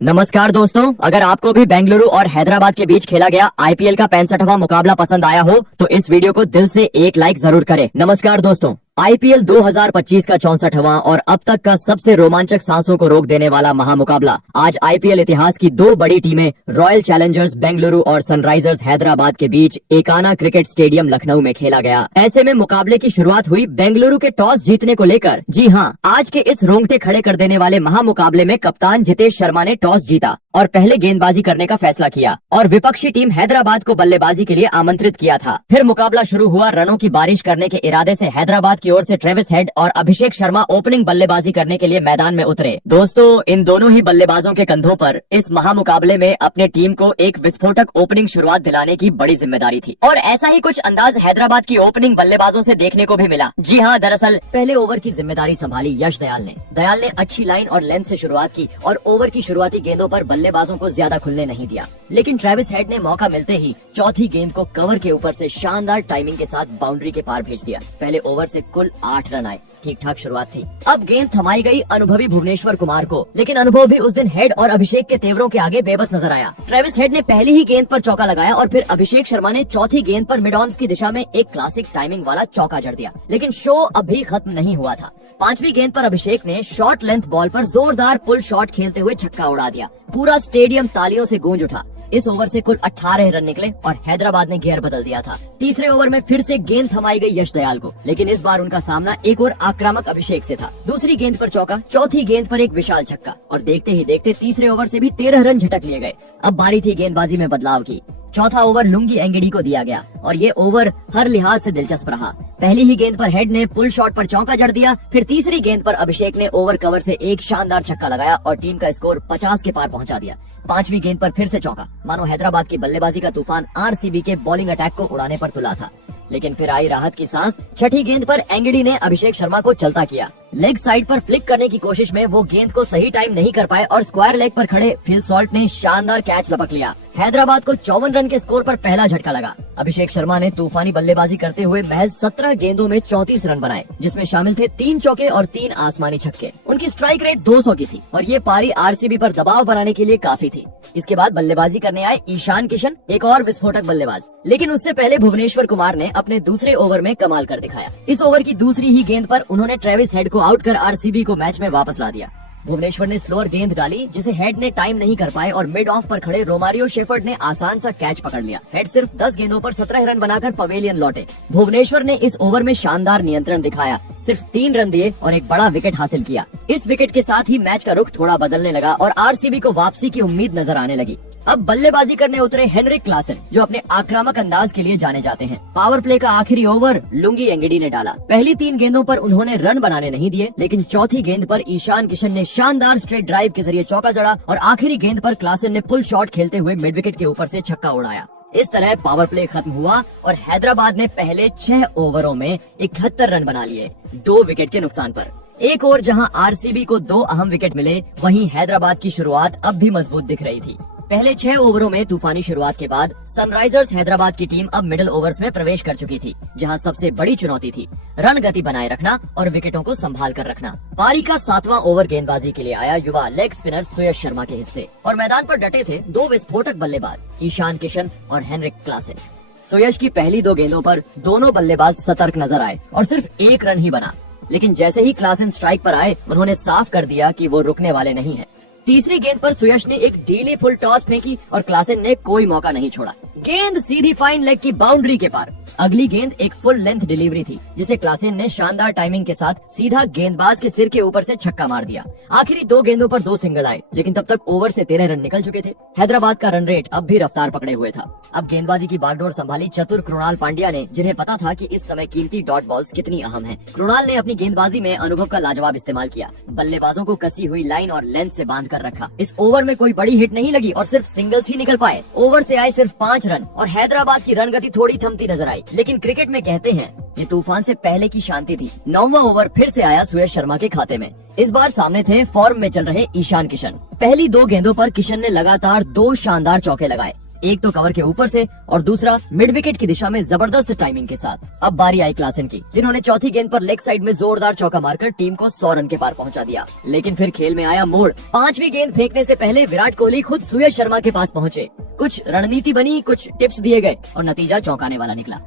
नमस्कार दोस्तों, अगर आपको भी बेंगलुरु और हैदराबाद के बीच खेला गया आईपीएल का 65वां मुकाबला पसंद आया हो तो इस वीडियो को दिल से एक लाइक जरूर करें। नमस्कार दोस्तों, आईपीएल 2025 का 64वां और अब तक का सबसे रोमांचक सांसों को रोक देने वाला महामुकाबला आज आईपीएल इतिहास की दो बड़ी टीमें रॉयल चैलेंजर्स बेंगलुरु और सनराइजर्स हैदराबाद के बीच एकाना क्रिकेट स्टेडियम लखनऊ में खेला गया। ऐसे में मुकाबले की शुरुआत हुई बेंगलुरु के टॉस जीतने को लेकर। जी हाँ, आज के इस रोंगटे खड़े कर देने वाले महामुकाबले में कप्तान जितेश शर्मा ने टॉस जीता और पहले गेंदबाजी करने का फैसला किया और विपक्षी टीम हैदराबाद को बल्लेबाजी के लिए आमंत्रित किया था। फिर मुकाबला शुरू हुआ। रनों की बारिश करने के इरादे से हैदराबाद की ओर से ट्रेविस हेड और अभिषेक शर्मा ओपनिंग बल्लेबाजी करने के लिए मैदान में उतरे। दोस्तों, इन दोनों ही बल्लेबाजों के कंधों पर इस महामुकाबले में अपने टीम को एक विस्फोटक ओपनिंग शुरुआत दिलाने की बड़ी जिम्मेदारी थी और ऐसा ही कुछ अंदाज हैदराबाद की ओपनिंग बल्लेबाजों से देखने को भी मिला। जी हाँ, दरअसल पहले ओवर की जिम्मेदारी संभाली यश दयाल ने अच्छी लाइन और लेंथ से शुरुआत की और ओवर की शुरुआती गेंदों पर बल्लेबाजों को ज्यादा खुलने नहीं दिया। लेकिन ट्रेविस हेड ने मौका मिलते ही चौथी गेंद को कवर के ऊपर से शानदार टाइमिंग के साथ बाउंड्री के पार भेज दिया। पहले ओवर से कुल 8 रन आए। ठीक ठाक शुरुआत थी। अब गेंद थमाई गई अनुभवी भुवनेश्वर कुमार को, लेकिन अनुभव भी उस दिन हेड और अभिषेक के तेवरों के आगे बेबस नजर आया। ट्रेविस हेड ने पहली ही गेंद पर चौका लगाया और फिर अभिषेक शर्मा ने चौथी गेंद पर मिड ऑन की दिशा में एक क्लासिक टाइमिंग वाला चौका जड़ दिया। लेकिन शो अभी खत्म नहीं हुआ था। पांचवी गेंद पर अभिषेक ने शॉर्ट लेंथ बॉल पर जोरदार पुल शॉट खेलते हुए छक्का उड़ा दिया। पूरा स्टेडियम तालियों से गूंज उठा। इस ओवर से कुल 18 रन निकले और हैदराबाद ने गियर बदल दिया था। तीसरे ओवर में फिर से गेंद थमाई गई यश दयाल को, लेकिन इस बार उनका सामना एक और आक्रामक अभिषेक से था। दूसरी गेंद पर चौका, चौथी गेंद पर एक विशाल छक्का और देखते ही देखते तीसरे ओवर से भी 13 रन झटक लिए गए। अब बारी थी गेंदबाजी में बदलाव की। चौथा ओवर लुंगी एंगडी को दिया गया और ये ओवर हर लिहाज से दिलचस्प रहा। पहली ही गेंद पर हेड ने पुल शॉट पर चौका जड़ दिया। फिर तीसरी गेंद पर अभिषेक ने ओवर कवर से एक शानदार छक्का लगाया और टीम का स्कोर 50 के पार पहुंचा दिया। पांचवी गेंद पर फिर से चौका। मानो हैदराबाद की बल्लेबाजी का तूफान आरसीबी के बॉलिंग अटैक को उड़ाने पर तुला था। लेकिन फिर आई राहत की सांस। छठी गेंद पर एंगडी ने अभिषेक शर्मा को चलता किया। लेग साइड पर फ्लिक करने की कोशिश में वो गेंद को सही टाइम नहीं कर पाए और स्क्वायर लेग पर खड़े फिल सॉल्ट ने शानदार कैच लपक लिया। हैदराबाद को 54 रन के स्कोर पर पहला झटका लगा। अभिषेक शर्मा ने तूफानी बल्लेबाजी करते हुए महज 17 गेंदों में 34 रन बनाए, जिसमें शामिल थे 3 चौके और 3 आसमानी छक्के। उनकी स्ट्राइक रेट 200 की थी और ये पारी आरसीबी पर दबाव बनाने के लिए काफी थी। इसके बाद बल्लेबाजी करने आए ईशान किशन, एक और विस्फोटक बल्लेबाज। लेकिन उससे पहले भुवनेश्वर कुमार ने अपने दूसरे ओवर में कमाल कर दिखाया। इस ओवर की दूसरी ही गेंद पर उन्होंने ट्रेविस हेड को आउट कर आरसीबी को मैच में वापस ला दिया। भुवनेश्वर ने स्लोअर गेंद डाली जिसे हेड ने टाइम नहीं कर पाए और मिड ऑफ पर खड़े रोमारियो शेफर्ड ने आसान सा कैच पकड़ लिया। हेड सिर्फ 10 गेंदों पर 17 रन बनाकर पवेलियन लौटे। भुवनेश्वर ने इस ओवर में शानदार नियंत्रण दिखाया, सिर्फ 3 रन दिए और एक बड़ा विकेट हासिल किया। इस विकेट के साथ ही मैच का रुख थोड़ा बदलने लगा और आरसीबी को वापसी की उम्मीद नजर आने लगी। अब बल्लेबाजी करने उतरे हेनरिक क्लासन, जो अपने आक्रामक अंदाज के लिए जाने जाते हैं। पावर प्ले का आखिरी ओवर लुंगी एंगडी ने डाला। पहली 3 गेंदों पर उन्होंने रन बनाने नहीं दिए, लेकिन चौथी गेंद पर ईशान किशन ने शानदार स्ट्रेट ड्राइव के जरिए चौका जड़ा और आखिरी गेंद पर क्लासन ने पुल शॉट खेलते हुए मिड विकेट के ऊपर से छक्का उड़ाया। इस तरह पावर प्ले खत्म हुआ और हैदराबाद ने पहले 6 ओवरों में 71 रन बना लिए, 2 विकेट के नुकसान पर। एक ओर जहां आरसीबी को 2 अहम विकेट मिले, वहीं हैदराबाद की शुरुआत अब भी मजबूत दिख रही थी। पहले 6 ओवरों में तूफानी शुरुआत के बाद सनराइजर्स हैदराबाद की टीम अब मिडिल ओवर्स में प्रवेश कर चुकी थी, जहां सबसे बड़ी चुनौती थी रन गति बनाए रखना और विकेटों को संभाल कर रखना। पारी का 7वां ओवर गेंदबाजी के लिए आया युवा लेग स्पिनर सुयश शर्मा के हिस्से और मैदान पर डटे थे 2 विस्फोटक बल्लेबाज, ईशान किशन और हेनरिक क्लासन। सुयश की पहली 2 गेंदों पर दोनों बल्लेबाज सतर्क नजर आए और सिर्फ 1 रन ही बना, लेकिन जैसे ही क्लासन स्ट्राइक पर आए उन्होंने साफ कर दिया कि वो रुकने वाले नहीं है। तीसरी गेंद पर सुयश ने एक ढीली फुल टॉस फेंकी और क्लासन ने कोई मौका नहीं छोड़ा। गेंद सीधी फाइन लेग की बाउंड्री के पार। अगली गेंद एक फुल लेंथ डिलीवरी थी, जिसे क्लासन ने शानदार टाइमिंग के साथ सीधा गेंदबाज के सिर के ऊपर से छक्का मार दिया। आखिरी 2 गेंदों पर 2 सिंगल आए, लेकिन तब तक ओवर से 13 रन निकल चुके थे। हैदराबाद का रन रेट अब भी रफ्तार पकड़े हुए था। अब गेंदबाजी की बागडोर संभाली चतुर कृणाल पांड्या ने, जिन्हें पता था कि इस समय कीमती डॉट बॉल्स कितनी अहम हैं। कृणाल ने अपनी गेंदबाजी में अनुभव का लाजवाब इस्तेमाल किया। बल्लेबाजों को कसी हुई लाइन और लेंथ से बांध कर रखा। इस ओवर में कोई बड़ी हिट नहीं लगी और सिर्फ सिंगल्स ही निकल पाए। ओवर से आए सिर्फ 5 रन और हैदराबाद की रन गति थोड़ी थमती नजर आई। लेकिन क्रिकेट में कहते हैं ये तूफान से पहले की शांति थी। 9वां ओवर फिर से आया सुयश शर्मा के खाते में। इस बार सामने थे फॉर्म में चल रहे ईशान किशन। पहली 2 गेंदों पर किशन ने लगातार 2 शानदार चौके लगाए। एक तो कवर के ऊपर से और दूसरा मिड विकेट की दिशा में जबरदस्त टाइमिंग के साथ। अब बारी आई क्लासेन की, जिन्होंने चौथी गेंद पर लेग साइड में जोरदार चौका मारकर टीम को 100 रन के पार पहुंचा दिया। लेकिन फिर खेल में आया मोड़। 5वीं गेंद फेंकने से पहले विराट कोहली खुद सुयश शर्मा के पास पहुंचे। कुछ रणनीति बनी, कुछ टिप्स दिए गए और नतीजा चौंकाने वाला निकला।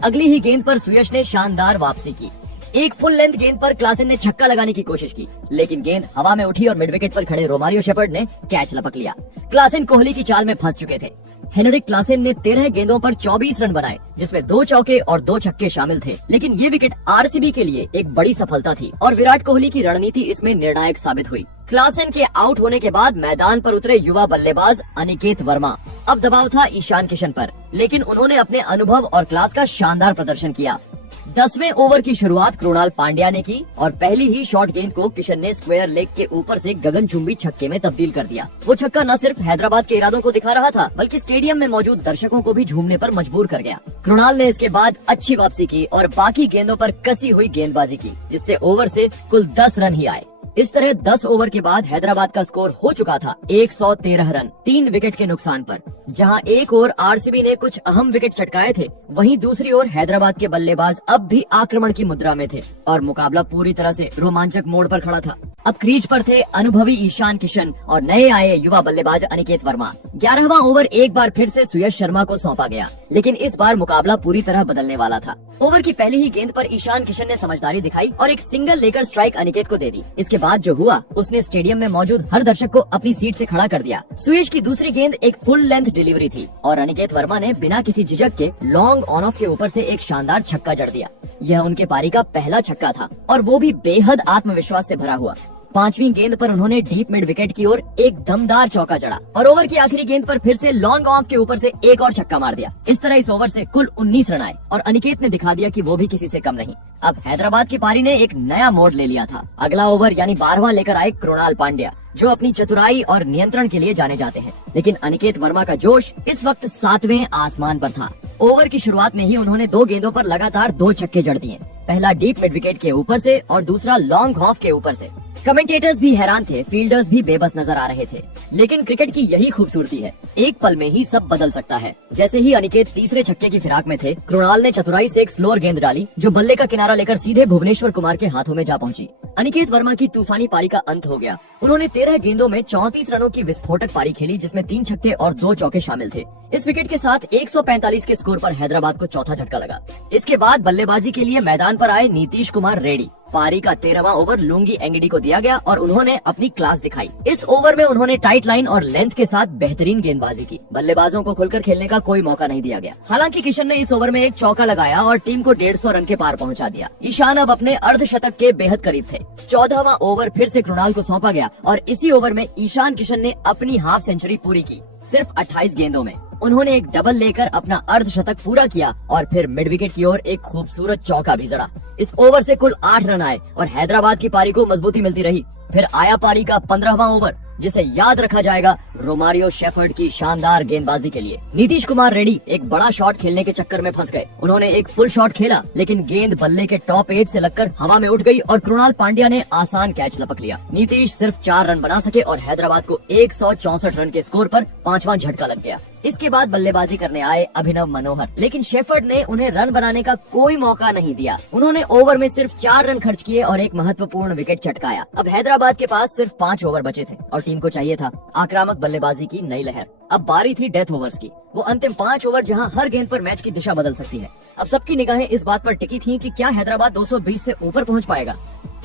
अगली ही गेंद पर सुयश ने शानदार वापसी की। एक फुल लेंथ गेंद पर क्लासेन ने छक्का लगाने की कोशिश की, लेकिन गेंद हवा में उठी और मिड विकेट पर खड़े रोमारियो शेफर्ड ने कैच लपक लिया। क्लासेन कोहली की चाल में फंस चुके थे। हेनरिक क्लासेन ने 13 गेंदों पर 24 रन बनाए, जिसमें 2 चौके और 2 छक्के शामिल थे। लेकिन ये विकेट आरसीबी के लिए एक बड़ी सफलता थी और विराट कोहली की रणनीति इसमें निर्णायक साबित हुई। क्लासेन के आउट होने के बाद मैदान पर उतरे युवा बल्लेबाज अनिकेत वर्मा। अब दबाव था ईशान किशन पर, लेकिन उन्होंने अपने अनुभव और क्लास का शानदार प्रदर्शन किया। 10वें ओवर की शुरुआत कृणाल पांड्या ने की और पहली ही शॉर्ट गेंद को किशन ने स्क्वायर लेग के ऊपर से गगनचुंबी छक्के में तब्दील कर दिया। वो छक्का न सिर्फ हैदराबाद के इरादों को दिखा रहा था, बल्कि स्टेडियम में मौजूद दर्शकों को भी झूमने पर मजबूर कर गया। कृणाल ने इसके बाद अच्छी वापसी की और बाकी गेंदों पर कसी हुई गेंदबाजी की, जिससे ओवर से कुल 10 रन ही आए। इस तरह 10 ओवर के बाद हैदराबाद का स्कोर हो चुका था 113 रन 3 विकेट के नुकसान पर। जहां एक ओर आरसीबी ने कुछ अहम विकेट चटकाए थे, वहीं दूसरी ओर हैदराबाद के बल्लेबाज अब भी आक्रमण की मुद्रा में थे और मुकाबला पूरी तरह से रोमांचक मोड़ पर खड़ा था। अब क्रीज पर थे अनुभवी ईशान किशन और नए आए युवा बल्लेबाज अनिकेत वर्मा। 11वां ओवर एक बार फिर से सुयश शर्मा को सौंपा गया, लेकिन इस बार मुकाबला पूरी तरह बदलने वाला था। ओवर की पहली ही गेंद पर ईशान किशन ने समझदारी दिखाई और एक सिंगल लेकर स्ट्राइक अनिकेत को दे दी। इसके बाद जो हुआ, उसने स्टेडियम में मौजूद हर दर्शक को अपनी सीट से खड़ा कर दिया। सुयश की दूसरी गेंद एक फुल लेंथ डिलीवरी थी और अनिकेत वर्मा ने बिना किसी झिझक के लॉन्ग ऑन ऑफ के ऊपर से एक शानदार छक्का जड़ दिया। यह उनके पारी का पहला छक्का था और वो भी बेहद आत्मविश्वास से भरा हुआ। 5वीं गेंद पर उन्होंने डीप मिड विकेट की ओर एक दमदार चौका जड़ा और ओवर की आखिरी गेंद पर फिर से लॉन्ग ऑफ के ऊपर से एक और छक्का मार दिया। इस तरह इस ओवर से कुल 19 रन आए और अनिकेत ने दिखा दिया कि वो भी किसी से कम नहीं। अब हैदराबाद की पारी ने एक नया मोड़ ले लिया था। अगला ओवर यानी 12वां लेकर आए कृणाल पांड्या, जो अपनी चतुराई और नियंत्रण के लिए जाने जाते हैं। लेकिन अनिकेत वर्मा का जोश इस वक्त 7वें आसमान पर था। ओवर की शुरुआत में ही उन्होंने 2 गेंदों पर लगातार 2 छक्के जड़ दिए, पहला डीप मिड विकेट के ऊपर से और दूसरा लॉन्ग ऑफ के ऊपर से। कमेंटेटर्स भी हैरान थे, फील्डर्स भी बेबस नजर आ रहे थे। लेकिन क्रिकेट की यही खूबसूरती है, एक पल में ही सब बदल सकता है। जैसे ही अनिकेत तीसरे छक्के की फिराक में थे, कृणाल ने चतुराई से एक स्लोअर गेंद डाली, जो बल्ले का किनारा लेकर सीधे भुवनेश्वर कुमार के हाथों में जा पहुंची। अनिकेत वर्मा की तूफानी पारी का अंत हो गया। उन्होंने 13 गेंदों में 34 रनों की विस्फोटक पारी खेली, जिसमें 3 छक्के और 2 चौके शामिल थे। इस विकेट के साथ 145 के स्कोर पर हैदराबाद को चौथा झटका लगा। इसके बाद बल्लेबाजी के लिए मैदान पर आए नीतीश कुमार रेड्डी। पारी का 13वां ओवर लुंगी एंगडी को दिया गया और उन्होंने अपनी क्लास दिखाई। इस ओवर में उन्होंने टाइट लाइन और लेंथ के साथ बेहतरीन गेंदबाजी की। बल्लेबाजों को खुलकर खेलने का कोई मौका नहीं दिया गया। हालांकि किशन ने इस ओवर में एक चौका लगाया और टीम को 150 रन के पार पहुंचा दिया। ईशान अब अपने अर्धशतक के बेहद करीब थे। 14वां ओवर फिर से कृणाल को सौंपा गया और इसी ओवर में ईशान किशन ने अपनी हाफ सेंचुरी पूरी की, सिर्फ 28 गेंदों में। उन्होंने एक डबल लेकर अपना अर्धशतक पूरा किया और फिर मिड विकेट की ओर एक खूबसूरत चौका भी जड़ा। इस ओवर से कुल 8 रन आए और हैदराबाद की पारी को मजबूती मिलती रही। फिर आया पारी का 15वां ओवर, जिसे याद रखा जाएगा रोमारियो शेफर्ड की शानदार गेंदबाजी के लिए। नीतीश कुमार रेड्डी एक बड़ा शॉट खेलने के चक्कर में फंस गए। उन्होंने एक फुल शॉट खेला, लेकिन गेंद बल्ले के टॉप एज से लगकर हवा में उठ गई और कृणाल पांड्या ने आसान कैच लपक लिया। नीतीश सिर्फ 4 रन बना सके और हैदराबाद को 164 रन के स्कोर पर 5वां झटका लग गया। इसके बाद बल्लेबाजी करने आए अभिनव मनोहर, लेकिन शेफर्ड ने उन्हें रन बनाने का कोई मौका नहीं दिया। उन्होंने ओवर में सिर्फ 4 रन खर्च किए और एक महत्वपूर्ण विकेट चटकाया। अब हैदराबाद के पास सिर्फ 5 ओवर बचे थे और टीम को चाहिए था आक्रामक बल्लेबाजी की नई लहर। अब बारी थी डेथ ओवर्स की, वो अंतिम 5 ओवर जहां हर गेंद पर मैच की दिशा बदल सकती है। अब सबकी निगाहें इस बात पर टिकी थी कि क्या हैदराबाद 220 से ऊपर पहुंच पाएगा।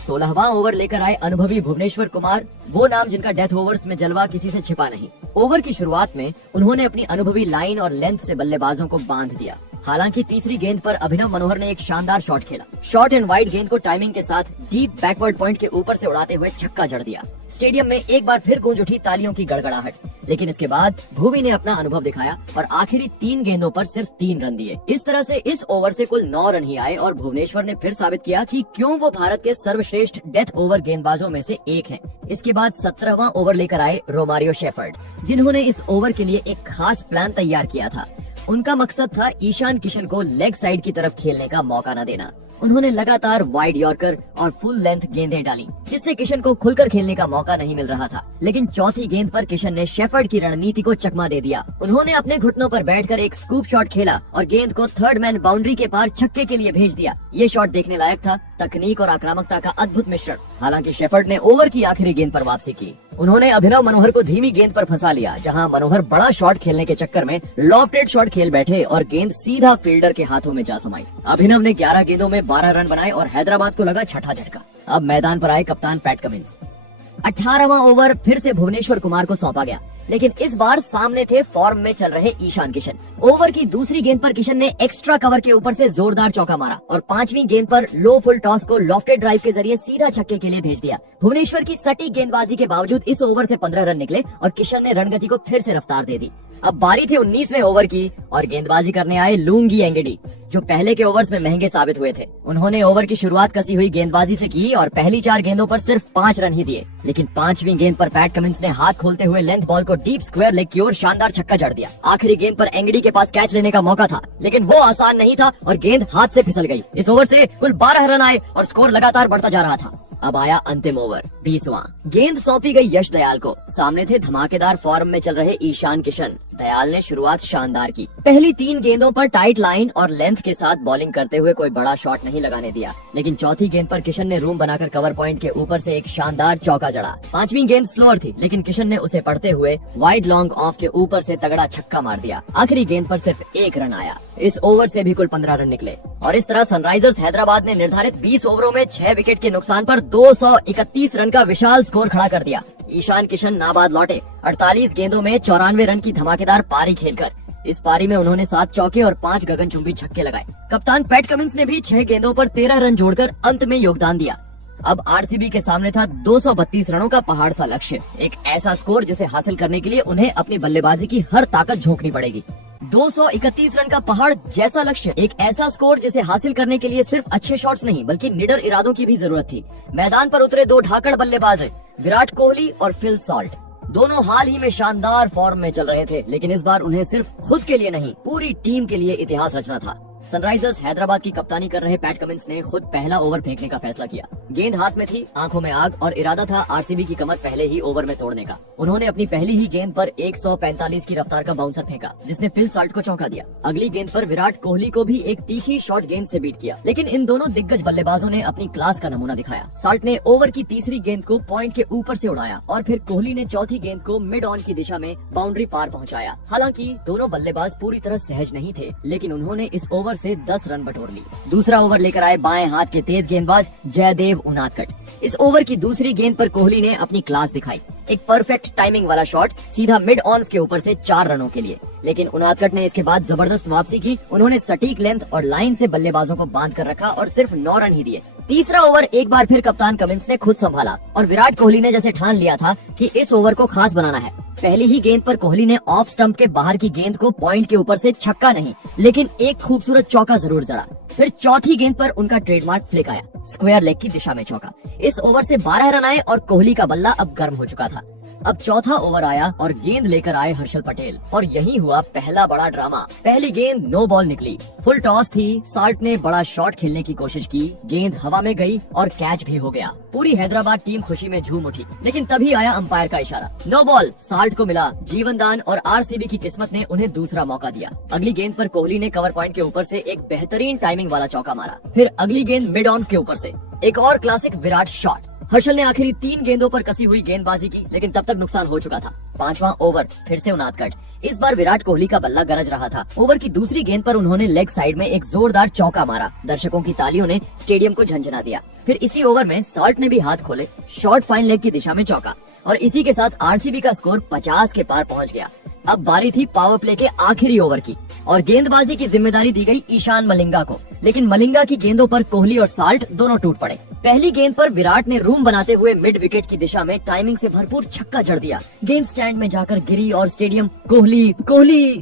16वां ओवर लेकर आए अनुभवी भुवनेश्वर कुमार, वो नाम जिनका डेथ ओवर्स में जलवा किसी से छिपा नहीं। ओवर की शुरुआत में उन्होंने अपनी अनुभवी लाइन और लेंथ से बल्लेबाजों को बांध दिया। हालांकि तीसरी गेंद पर अभिनव मनोहर ने एक शानदार शॉट खेला। शॉर्ट एंड वाइड गेंद को टाइमिंग के साथ डीप बैकवर्ड पॉइंट के ऊपर से उड़ाते हुए छक्का जड़ दिया। स्टेडियम में एक बार फिर गूंज उठी तालियों की गड़गड़ाहट। लेकिन इसके बाद भूवी ने अपना अनुभव दिखाया और आखिरी 3 गेंदों पर सिर्फ 3 रन दिए। इस तरह से इस ओवर से कुल 9 रन ही आए और भुवनेश्वर ने फिर साबित किया कि क्यों वो भारत के सर्वश्रेष्ठ डेथ ओवर गेंदबाजों में से एक हैं। इसके बाद 17वां ओवर लेकर आए रोमारियो शेफर्ड, जिन्होंने इस ओवर के लिए एक खास प्लान तैयार किया था। उनका मकसद था ईशान किशन को लेग साइड की तरफ खेलने का मौका न देना। उन्होंने लगातार वाइड यॉर्कर और फुल लेंथ गेंदें डाली, जिससे किशन को खुलकर खेलने का मौका नहीं मिल रहा था। लेकिन चौथी गेंद पर किशन ने शेफर्ड की रणनीति को चकमा दे दिया। उन्होंने अपने घुटनों पर बैठकर एक स्कूप शॉट खेला और गेंद को थर्ड मैन बाउंड्री के पार छक्के के लिए भेज दिया। ये शॉट देखने लायक था, तकनीक और आक्रामकता का अद्भुत मिश्रण। हालांकि शेफर्ड ने ओवर की आखिरी गेंद पर वापसी की। उन्होंने अभिनव मनोहर को धीमी गेंद पर फंसा लिया, जहां मनोहर बड़ा शॉट खेलने के चक्कर में लॉफ्टेड शॉट खेल बैठे और गेंद सीधा फील्डर के हाथों में जा समाई। अभिनव ने 11 गेंदों में 12 रन बनाए और हैदराबाद को लगा छठा झटका। अब मैदान पर आए कप्तान पैट कमिंस। 18वां ओवर फिर से भुवनेश्वर कुमार को सौंपा गया, लेकिन इस बार सामने थे फॉर्म में चल रहे ईशान किशन। ओवर की दूसरी गेंद पर किशन ने एक्स्ट्रा कवर के ऊपर से जोरदार चौका मारा और 5वीं गेंद पर लो फुल टॉस को लॉफ्टेड ड्राइव के जरिए सीधा छक्के के लिए भेज दिया। भुवनेश्वर की सटीक गेंदबाजी के बावजूद इस ओवर से 15 रन निकले और किशन ने रणगति को फिर से रफ्तार दे दी। अब बारी थी 19वें ओवर की और गेंदबाजी करने आए लुंगी एंगडी, जो पहले के ओवर्स में महंगे साबित हुए थे। उन्होंने ओवर की शुरुआत कसी हुई गेंदबाजी से की और पहली 4 गेंदों पर सिर्फ 5 रन ही दिए। लेकिन 5वीं गेंद पर पैट कमिंस ने हाथ खोलते हुए लेंथ बॉल को डीप स्क्वायर लेग की ओर शानदार छक्का जड़ दिया। आखिरी गेंद पर एंगडी के पास कैच लेने का मौका था, लेकिन वो आसान नहीं था और गेंद हाथ से फिसल गई। इस ओवर से कुल 12 रन आए और स्कोर लगातार बढ़ता जा रहा था। अब आया अंतिम ओवर, 20वां। गेंद सौंपी गई यश दयाल को। सामने थे धमाकेदार फॉर्म में चल रहे ईशान किशन। दयाल ने शुरुआत शानदार की। पहली 3 गेंदों पर टाइट लाइन और लेंथ के साथ बॉलिंग करते हुए कोई बड़ा शॉट नहीं लगाने दिया, लेकिन चौथी गेंद पर किशन ने रूम बनाकर कवर पॉइंट के ऊपर से एक शानदार चौका जड़ा। 5वीं गेंद स्लोअर थी, लेकिन किशन ने उसे पढ़ते हुए वाइड लॉन्ग ऑफ के ऊपर से तगड़ा छक्का मार दिया। आखिरी गेंद पर सिर्फ 1 रन आया। इस ओवर से भी कुल 15 रन निकले और इस तरह सनराइजर्स हैदराबाद ने निर्धारित 20 ओवरों में 6 विकेट के नुकसान पर 231 रन का विशाल स्कोर खड़ा कर दिया। ईशान किशन नाबाद लौटे 48 गेंदों में 94 रन की धमाकेदार पारी खेलकर। इस पारी में उन्होंने 7 चौके और 5 गगनचुंबी छक्के लगाए। कप्तान पैट कमिंस ने भी 6 गेंदों पर 13 रन जोड़कर अंत में योगदान दिया। अब आरसीबी के सामने था 232 रनों का पहाड़ सा लक्ष्य, एक ऐसा स्कोर जिसे हासिल करने के लिए उन्हें अपनी बल्लेबाजी की हर ताकत झोंकनी पड़ेगी। 231 रन का पहाड़ जैसा लक्ष्य, एक ऐसा स्कोर जिसे हासिल करने के लिए सिर्फ अच्छे शॉट्स नहीं बल्कि निडर इरादों की भी जरूरत थी। मैदान पर उतरे 2 ढाकड़ बल्लेबाज विराट कोहली और फिल सॉल्ट। दोनों हाल ही में शानदार फॉर्म में चल रहे थे, लेकिन इस बार उन्हें सिर्फ खुद के लिए नहीं पूरी टीम के लिए इतिहास रचना था। सनराइजर्स हैदराबाद की कप्तानी कर रहे पैट कमिंस ने खुद पहला ओवर फेंकने का फैसला किया। गेंद हाथ में थी, आंखों में आग और इरादा था आरसीबी की कमर पहले ही ओवर में तोड़ने का। उन्होंने अपनी पहली ही गेंद पर 145 की रफ्तार का बाउंसर फेंका, जिसने फिल सॉल्ट को चौंका दिया। अगली गेंद पर विराट कोहली को भी एक तीखी शॉर्ट गेंद से बीट किया, लेकिन इन दोनों दिग्गज बल्लेबाजों ने अपनी क्लास का नमूना दिखाया। सॉल्ट ने ओवर की तीसरी गेंद को पॉइंट के ऊपर से उड़ाया और फिर कोहली ने चौथी गेंद को मिड ऑन की दिशा में बाउंड्री पार पहुंचाया। हालांकि दोनों बल्लेबाज पूरी तरह सहज नहीं थे, लेकिन उन्होंने इस ओवर से 10 रन बटोर ली। दूसरा ओवर लेकर आए बाएं हाथ के तेज गेंदबाज जयदेव उनादकट। इस ओवर की दूसरी गेंद पर कोहली ने अपनी क्लास दिखाई, एक परफेक्ट टाइमिंग वाला शॉट सीधा मिड ऑन के ऊपर से 4 रनों के लिए। लेकिन उनादकट ने इसके बाद जबरदस्त वापसी की। उन्होंने सटीक लेंथ और लाइन से बल्लेबाजों को बांध कर रखा और सिर्फ 9 रन ही दिए। तीसरा ओवर एक बार फिर कप्तान कमिंस ने खुद संभाला और विराट कोहली ने जैसे ठान लिया था कि इस ओवर को खास बनाना है। पहली ही गेंद पर कोहली ने ऑफ स्टंप के बाहर की गेंद को पॉइंट के ऊपर से छक्का नहीं, लेकिन एक खूबसूरत चौका जरूर जड़ा। फिर चौथी गेंद पर उनका ट्रेडमार्क फ्लिक आया, स्क्वायर लेग की दिशा में चौका। इस ओवर से 12 रन आए और कोहली का बल्ला अब गर्म हो चुका था। अब चौथा ओवर आया और गेंद लेकर आए हर्षल पटेल और यही हुआ पहला बड़ा ड्रामा। पहली गेंद नो बॉल निकली, फुल टॉस थी। सॉल्ट ने बड़ा शॉट खेलने की कोशिश की, गेंद हवा में गई और कैच भी हो गया। पूरी हैदराबाद टीम खुशी में झूम उठी, लेकिन तभी आया अंपायर का इशारा। नो बॉल सॉल्ट को मिला जीवनदान और आरसीबी की किस्मत ने उन्हें दूसरा मौका दिया। अगली गेंद पर कोहली ने कवर पॉइंट के ऊपर से एक बेहतरीन टाइमिंग वाला चौका मारा। फिर अगली गेंद मिड ऑन के ऊपर से एक और क्लासिक विराट शॉट। हर्षल ने आखिरी 3 गेंदों पर कसी हुई गेंदबाजी की, लेकिन तब तक नुकसान हो चुका था। 5वां ओवर फिर से उनादकट। इस बार विराट कोहली का बल्ला गरज रहा था। ओवर की दूसरी गेंद पर उन्होंने लेग साइड में एक जोरदार चौका मारा। दर्शकों की तालियों ने स्टेडियम को झंझना दिया। फिर इसी ओवर में सॉल्ट ने भी हाथ खोले, शॉर्ट फाइन लेग की दिशा में चौका और इसी के साथ आरसीबी का स्कोर 50 के पार पहुंच गया। अब बारी थी पावर प्ले के आखिरी ओवर की और गेंदबाजी की जिम्मेदारी दी गई ईशान मलिंगा को, लेकिन मलिंगा की गेंदों पर कोहली और सॉल्ट दोनों टूट पड़े। पहली गेंद पर विराट ने रूम बनाते हुए मिड विकेट की दिशा में टाइमिंग से भरपूर छक्का जड़ दिया। गेंद स्टैंड में जाकर गिरी और स्टेडियम कोहली कोहली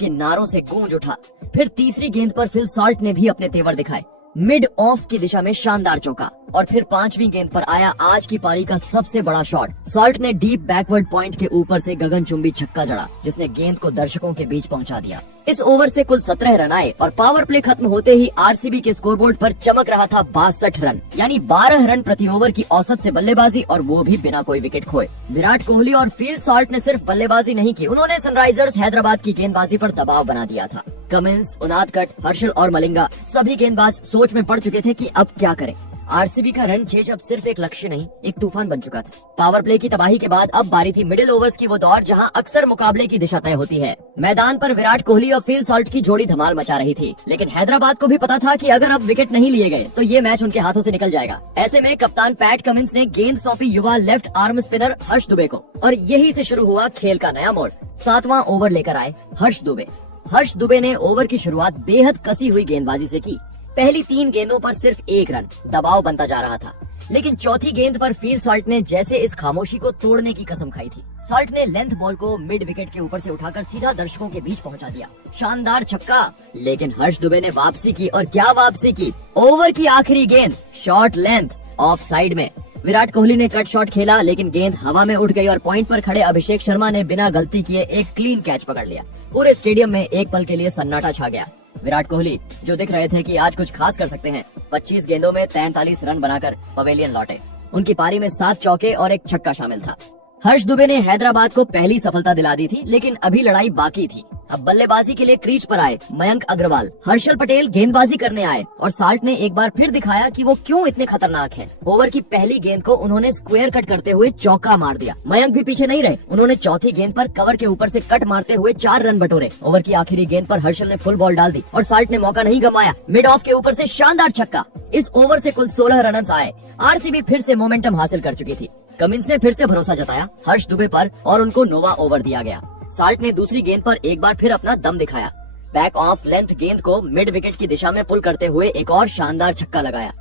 के नारों से गूंज उठा। फिर तीसरी गेंद पर फिल सॉल्ट ने भी अपने तेवर दिखाए। मिड ऑफ की दिशा में शानदार चौका। और फिर 5वीं गेंद पर आया आज की पारी का सबसे बड़ा शॉट। साल्ट ने डीप बैकवर्ड पॉइंट के ऊपर से गगनचुंबी छक्का जड़ा, जिसने गेंद को दर्शकों के बीच पहुंचा दिया। इस ओवर से कुल 17 रन आए और पावर प्ले खत्म होते ही आरसीबी के स्कोरबोर्ड पर चमक रहा था 62 रन, यानी 12 रन प्रति ओवर की औसत से बल्लेबाजी, और वो भी बिना कोई विकेट खोए। विराट कोहली और फील साल्ट ने सिर्फ बल्लेबाजी नहीं की, उन्होंने सनराइजर्स हैदराबाद की गेंदबाजी पर दबाव बना दिया था। कमिंस, उनादकट, हर्षल और मलिंगा सभी गेंदबाज सोच में पड़ चुके थे कि अब क्या करें। आरसीबी का रन चेज अब सिर्फ एक लक्ष्य नहीं, एक तूफान बन चुका था। पावर प्ले की तबाही के बाद अब बारी थी मिडिल ओवर्स की, वो दौर जहां अक्सर मुकाबले की दिशा तय होती है। मैदान पर विराट कोहली और फील साल्ट की जोड़ी धमाल मचा रही थी, लेकिन हैदराबाद को भी पता था कि अगर अब विकेट नहीं लिए गए तो ये मैच उनके हाथों से निकल जाएगा। ऐसे में कप्तान पैट कमिंस ने गेंद सौंपी युवा लेफ्ट आर्म स्पिनर हर्ष दुबे को, और यही से शुरू हुआ खेल का नया मोड़। 7वां ओवर लेकर आए हर्ष दुबे। हर्ष दुबे ने ओवर की शुरुआत बेहद कसी हुई गेंदबाजी से की। पहली 3 गेंदों पर सिर्फ 1 रन, दबाव बनता जा रहा था, लेकिन चौथी गेंद पर फील साल्ट ने जैसे इस खामोशी को तोड़ने की कसम खाई थी। साल्ट ने लेंथ बॉल को मिड विकेट के ऊपर से उठाकर सीधा दर्शकों के बीच पहुंचा दिया। शानदार छक्का। लेकिन हर्ष दुबे ने वापसी की, और क्या वापसी की। ओवर की आखिरी गेंद शॉर्ट लेंथ ऑफ साइड में। विराट कोहली ने कट शॉट खेला, लेकिन गेंद हवा में उड़ गई और पॉइंट पर खड़े अभिषेक शर्मा ने बिना गलती किए एक क्लीन कैच पकड़ लिया। पूरे स्टेडियम में एक पल के लिए सन्नाटा छा गया। विराट कोहली, जो दिख रहे थे कि आज कुछ खास कर सकते हैं, 25 गेंदों में 43 रन बनाकर पवेलियन लौटे। उनकी पारी में 7 चौके और एक छक्का शामिल था। हर्ष दुबे ने हैदराबाद को पहली सफलता दिला दी थी, लेकिन अभी लड़ाई बाकी थी। अब बल्लेबाजी के लिए क्रीज पर आए मयंक अग्रवाल। हर्षल पटेल गेंदबाजी करने आए, और साल्ट ने एक बार फिर दिखाया कि वो क्यों इतने खतरनाक हैं। ओवर की पहली गेंद को उन्होंने स्क्वायर कट करते हुए चौका मार दिया। मयंक भी पीछे नहीं रहे, उन्होंने चौथी गेंद पर कवर के ऊपर से कट मारते हुए 4 रन बटोरे। ओवर की आखिरी गेंद पर हर्षल ने फुल बॉल डाल दी और साल्ट ने मौका नहीं गंवाया। मिड ऑफ के ऊपर से शानदार छक्का। इस ओवर से कुल 16 रन आए। आरसीबी फिर से मोमेंटम हासिल कर चुकी थी। कमिंस ने फिर से भरोसा जताया हर्ष दुबे पर, और उनको नोवा ओवर दिया गया। साल्ट ने दूसरी गेंद पर एक बार फिर अपना दम दिखाया। बैक ऑफ लेंथ गेंद को मिड विकेट की दिशा में पुल करते हुए एक और शानदार छक्का लगाया।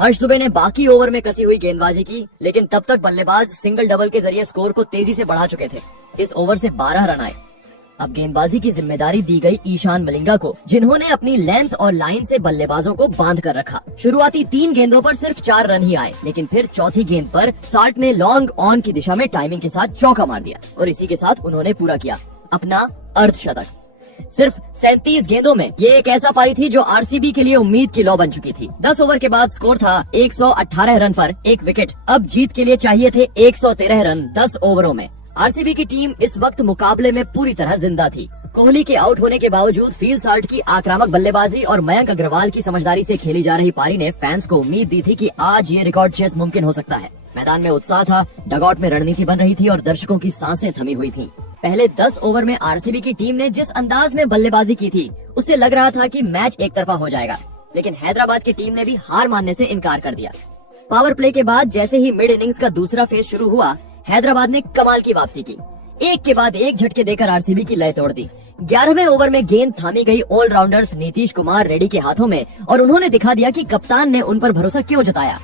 हर्ष दुबे ने बाकी ओवर में कसी हुई गेंदबाजी की, लेकिन तब तक बल्लेबाज सिंगल डबल के जरिए स्कोर को तेजी से बढ़ा चुके थे। इस ओवर से 12 रन आए। अब गेंदबाजी की जिम्मेदारी दी गई ईशान मलिंगा को, जिन्होंने अपनी लेंथ और लाइन से बल्लेबाजों को बांध कर रखा। शुरुआती 3 गेंदों पर सिर्फ 4 रन ही आए, लेकिन फिर चौथी गेंद पर साल्ट ने लॉन्ग ऑन की दिशा में टाइमिंग के साथ चौका मार दिया, और इसी के साथ उन्होंने पूरा किया अपना अर्धशतक। सिर्फ 37 गेंदों में ये एक ऐसा पारी थी जो आरसीबी के लिए उम्मीद की लौ बन चुकी थी। 10 ओवर के बाद स्कोर था 118 रन पर 1 विकेट। अब जीत के लिए चाहिए थे 113 रन 10 ओवरों में। आरसीबी की टीम इस वक्त मुकाबले में पूरी तरह जिंदा थी। कोहली के आउट होने के बावजूद फील साल्ट की आक्रामक बल्लेबाजी और मयंक अग्रवाल की समझदारी से खेली जा रही पारी ने फैंस को उम्मीद दी थी कि आज ये रिकॉर्ड चेस मुमकिन हो सकता है। मैदान में उत्साह था, डगआउट में रणनीति बन रही थी और दर्शकों की सांसें थमी हुई थीं। पहले 10 ओवर में आरसीबी की टीम ने जिस अंदाज में बल्लेबाजी की थी, उससे लग रहा था कि मैच एक तरफा हो जाएगा, लेकिन हैदराबाद की टीम ने भी हार मानने से इनकार कर दिया। पावर प्ले के बाद जैसे ही मिड इनिंग्स का दूसरा फेज शुरू हुआ, हैदराबाद ने कमाल की वापसी की। एक के बाद एक झटके देकर आरसीबी की लय तोड़ दी। 11वें ओवर में गेंद थामी गई ऑलराउंडर्स नीतीश कुमार रेड्डी के हाथों में, और उन्होंने दिखा दिया कि कप्तान ने उन पर भरोसा क्यों जताया।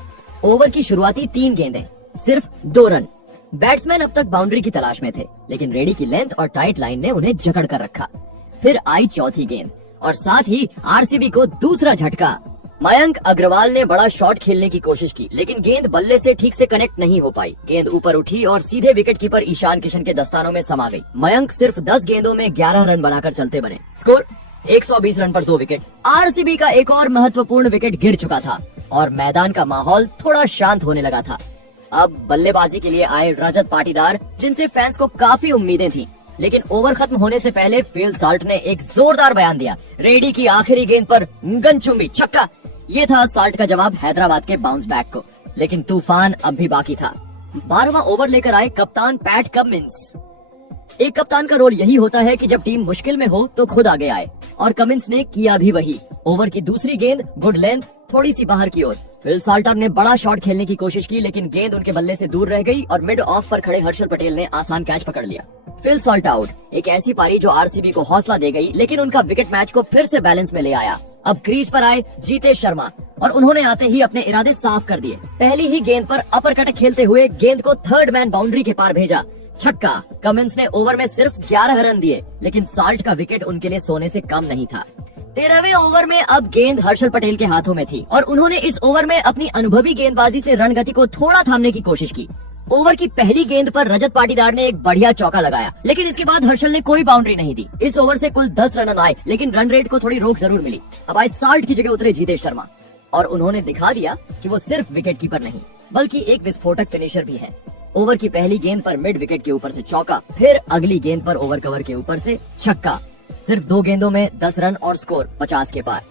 ओवर की शुरुआती 3 गेंदें, सिर्फ 2 रन। बैट्समैन अब तक बाउंड्री की तलाश में थे, लेकिन रेड्डी की लेंथ और टाइट लाइन ने उन्हें जकड़ कर रखा। फिर आई चौथी गेंद, और साथ ही आरसीबी को दूसरा झटका। मयंक अग्रवाल ने बड़ा शॉट खेलने की कोशिश की, लेकिन गेंद बल्ले से ठीक से कनेक्ट नहीं हो पाई। गेंद ऊपर उठी और सीधे विकेट कीपर ईशान किशन के दस्तानों में समा गई। मयंक सिर्फ 10 गेंदों में 11 रन बनाकर चलते बने। स्कोर 120 रन पर 2 विकेट। आरसीबी का एक और महत्वपूर्ण विकेट गिर चुका था और मैदान का माहौल थोड़ा शांत होने लगा था। अब बल्लेबाजी के लिए आए रजत पाटीदार, जिनसे फैंस को काफी उम्मीदें थी, लेकिन ओवर खत्म होने से पहले फील साल्ट ने एक जोरदार बयान दिया। रेड्डी की आखिरी गेंद पर गगनचुंबी छक्का। ये था साल्ट का जवाब हैदराबाद के बाउंस बैक को, लेकिन तूफान अब भी बाकी था। 12वां ओवर लेकर आए कप्तान पैट कमिंस। एक कप्तान का रोल यही होता है कि जब टीम मुश्किल में हो तो खुद आगे आए, और कमिंस ने किया भी वही। ओवर की दूसरी गेंद गुड लेंथ, थोड़ी सी बाहर की ओर। फिल साल्टर ने बड़ा शॉट खेलने की कोशिश की, लेकिन गेंद उनके बल्ले से दूर रह गई और मिड ऑफ पर खड़े हर्षल पटेल ने आसान कैच पकड़ लिया। Phil Salt out. एक ऐसी पारी जो आरसीबी को हौसला दे गई, लेकिन उनका विकेट मैच को फिर से बैलेंस में ले आया। अब क्रीज पर आए जीतेश शर्मा, और उन्होंने आते ही अपने इरादे साफ कर दिए। पहली ही गेंद पर अपर कट खेलते हुए गेंद को थर्ड मैन बाउंड्री के पार भेजा, छक्का। कमिंस ने ओवर में सिर्फ 11 रन दिए, लेकिन साल्ट का विकेट उनके लिए सोने से कम नहीं था। 13वें ओवर में अब गेंद हर्षल पटेल के हाथों में थी और उन्होंने इस ओवर में अपनी अनुभवी गेंदबाजी से रन गति को थोड़ा थामने की कोशिश की। ओवर की पहली गेंद पर रजत पाटीदार ने एक बढ़िया चौका लगाया, लेकिन इसके बाद हर्षल ने कोई बाउंड्री नहीं दी। इस ओवर से कुल 10 रन आए, लेकिन रन रेट को थोड़ी रोक जरूर मिली। अब आए साल्ट की जगह उतरे जीतेश शर्मा और उन्होंने दिखा दिया कि वो सिर्फ विकेट कीपर नहीं बल्कि एक विस्फोटक फिनिशर भी है। ओवर की पहली गेंद पर मिड विकेट के ऊपर से चौका, फिर अगली गेंद पर ओवर कवर के ऊपर से छक्का। सिर्फ 2 गेंदों में 10 रन और स्कोर 50 के पार।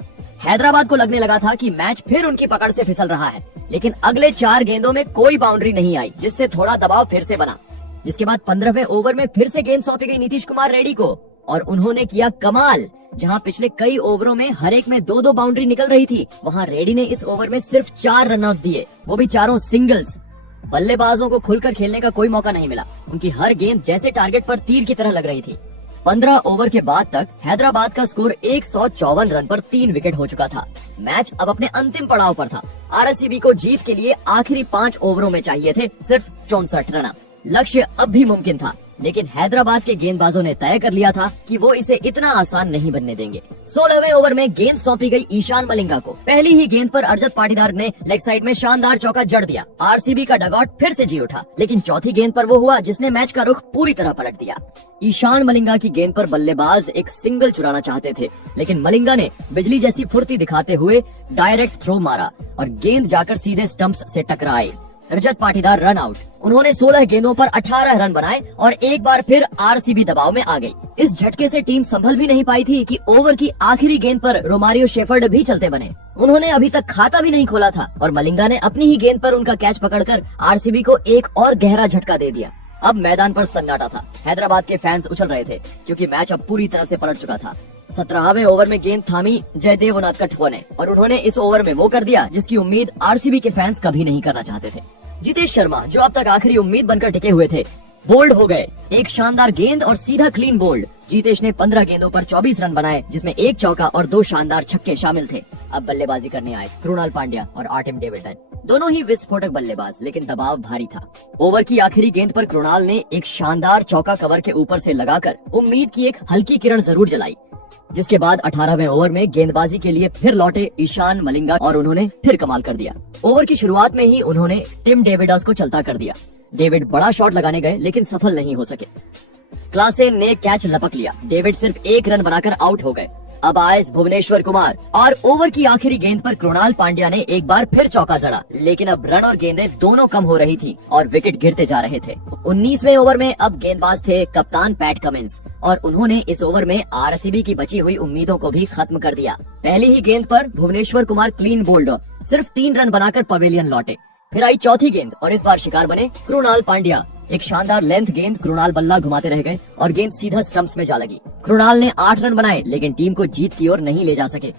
हैदराबाद को लगने लगा था कि मैच फिर उनकी पकड़ से फिसल रहा है, लेकिन अगले 4 गेंदों में कोई बाउंड्री नहीं आई, जिससे थोड़ा दबाव फिर से बना। जिसके बाद 15वें ओवर में फिर से गेंद सौंपी गई नीतीश कुमार रेड्डी को और उन्होंने किया कमाल। जहां पिछले कई ओवरों में हर एक में 2-2 बाउंड्री निकल रही थी, वहां रेड्डी ने इस ओवर में सिर्फ 4 रनआउट दिए, वो भी चारों सिंगल्स। बल्लेबाजों को खुलकर खेलने का कोई मौका नहीं मिला। उनकी हर गेंद जैसे टारगेट पर तीर की तरह लग रही थी। 15 ओवर के बाद तक हैदराबाद का स्कोर 154 रन पर 3 विकेट हो चुका था। मैच अब अपने अंतिम पड़ाव पर था। आरसीबी को जीत के लिए आखिरी 5 ओवरों में चाहिए थे सिर्फ 64 रन। लक्ष्य अब भी मुमकिन था, लेकिन हैदराबाद के गेंदबाजों ने तय कर लिया था कि वो इसे इतना आसान नहीं बनने देंगे। 16वें ओवर में गेंद सौंपी गई ईशान मलिंगा को। पहली ही गेंद पर रजत पाटीदार ने लेग साइड में शानदार चौका जड़ दिया। आरसीबी का डगआउट फिर से जी उठा, लेकिन चौथी गेंद पर वो हुआ जिसने मैच का रुख पूरी तरह पलट दिया। ईशान मलिंगा की गेंद पर बल्लेबाज एक सिंगल चुराना चाहते थे, लेकिन मलिंगा ने बिजली जैसी फुर्ती दिखाते हुए डायरेक्ट थ्रो मारा और गेंद जाकर सीधे स्टंप्स से टकराई। Rajat Patidar run out. उन्होंने 16 गेंदों पर 18 रन बनाए और एक बार फिर आरसीबी दबाव में आ गई। इस झटके से टीम संभल भी नहीं पाई थी कि ओवर की आखिरी गेंद पर रोमारियो शेफर्ड भी चलते बने। उन्होंने अभी तक खाता भी नहीं खोला था और मलिंगा ने अपनी ही गेंद पर उनका कैच पकड़कर आरसीबी को एक और गहरा झटका दे दिया। अब मैदान पर सन्नाटा था। हैदराबाद के फैंस उछल रहे थे क्योंकि मैच अब पूरी तरह से पलट चुका था। 17वें ओवर में गेंद थामी जयदेव उनादकट ने और उन्होंने इस ओवर में वो कर दिया जिसकी उम्मीद आरसीबी के फैंस कभी नहीं करना चाहते थे। जीतेश शर्मा, जो अब तक आखिरी उम्मीद बनकर टिके हुए थे, बोल्ड हो गए। एक शानदार गेंद और सीधा क्लीन बोल्ड। जीतेश ने 15 गेंदों पर 24 रन बनाए, जिसमें एक चौका और 2 शानदार छक्के शामिल थे। अब बल्लेबाजी करने आए कृणाल पांड्या और आर्टिम डेविड। दोनों ही विस्फोटक बल्लेबाज, लेकिन दबाव भारी था। ओवर की आखिरी गेंद पर कृणाल ने एक शानदार चौका कवर के ऊपर से लगाकर उम्मीद की एक हल्की किरण जरूर जलाई। जिसके बाद 18वें ओवर में गेंदबाजी के लिए फिर लौटे ईशान मलिंगा और उन्होंने फिर कमाल कर दिया। ओवर की शुरुआत में ही उन्होंने टिम डेविड को चलता कर दिया। डेविड बड़ा शॉट लगाने गए, लेकिन सफल नहीं हो सके। क्लासेन ने कैच लपक लिया। डेविड सिर्फ 1 रन बनाकर आउट हो गए। अब आए भुवनेश्वर कुमार और ओवर की आखिरी गेंद पर कृणाल पांड्या ने एक बार फिर चौका जड़ा, लेकिन अब रन और गेंदें दोनों कम हो रही थी और विकेट गिरते जा रहे थे। 19वें ओवर में अब गेंदबाज थे कप्तान पैट कमिंस और उन्होंने इस ओवर में आरसीबी की बची हुई उम्मीदों को भी खत्म कर दिया। पहली ही गेंद पर भुवनेश्वर कुमार क्लीन बोल्ड, सिर्फ 3 रन बनाकर पवेलियन लौटे। फिर आई चौथी गेंद और इस बार शिकार बने कृणाल पांड्या। एक शानदार लेंथ गेंद कृणाल बल्ला घुमाते रह गए और गेंद सीधा स्टंप्स में जा लगी। कृणाल ने 8 रन बनाए, लेकिन टीम को जीत की ओर नहीं ले जा सके।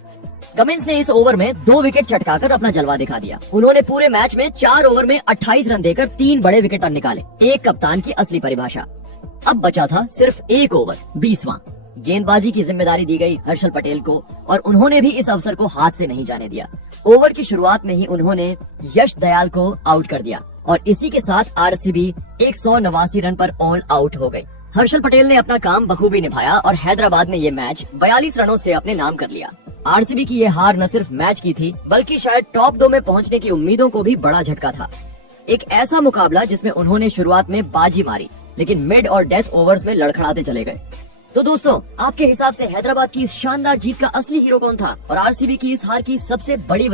कमिंस ने इस ओवर में 2 विकेट चटकाकर अपना जलवा दिखा दिया। उन्होंने पूरे मैच में 4 ओवर में 28 रन देकर 3 बड़े विकेट निकाले। एक कप्तान की असली परिभाषा। अब बचा था सिर्फ 1 ओवर, 20वां। गेंदबाजी की जिम्मेदारी दी गई हर्षल पटेल को और उन्होंने भी इस अवसर को हाथ से नहीं जाने दिया। ओवर की शुरुआत में ही उन्होंने यश दयाल को आउट कर दिया और इसी के साथ आरसीबी 189 रन पर ऑल आउट हो गई। हर्षल पटेल ने अपना काम बखूबी निभाया और हैदराबाद ने ये मैच 42 रनों से अपने नाम कर लिया। आरसीबी की ये हार न सिर्फ मैच की थी, बल्कि शायद टॉप 2 में पहुंचने की उम्मीदों को भी बड़ा झटका था। एक ऐसा मुकाबला जिसमें उन्होंने शुरुआत में बाजी मारी, लेकिन मिड और डेथ ओवर्स में लड़खड़ाते चले गए। तो दोस्तों, आपके हिसाब से हैदराबाद की इस शानदार जीत का असली हीरो कौन था और आरसीबी की इस हार की सबसे बड़ी